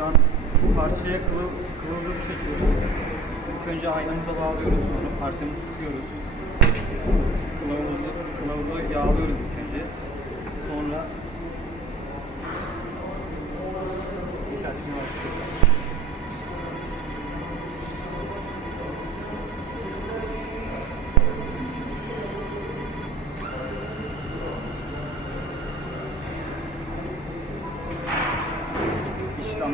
Şu an parçaya kılavuz seçiyoruz. İlk önce aynamıza bağlıyoruz, sonra parçamızı sıkıyoruz. Kılavuzu yağlıyoruz ilk önce. Sonra işaretini başlıyoruz. İşlem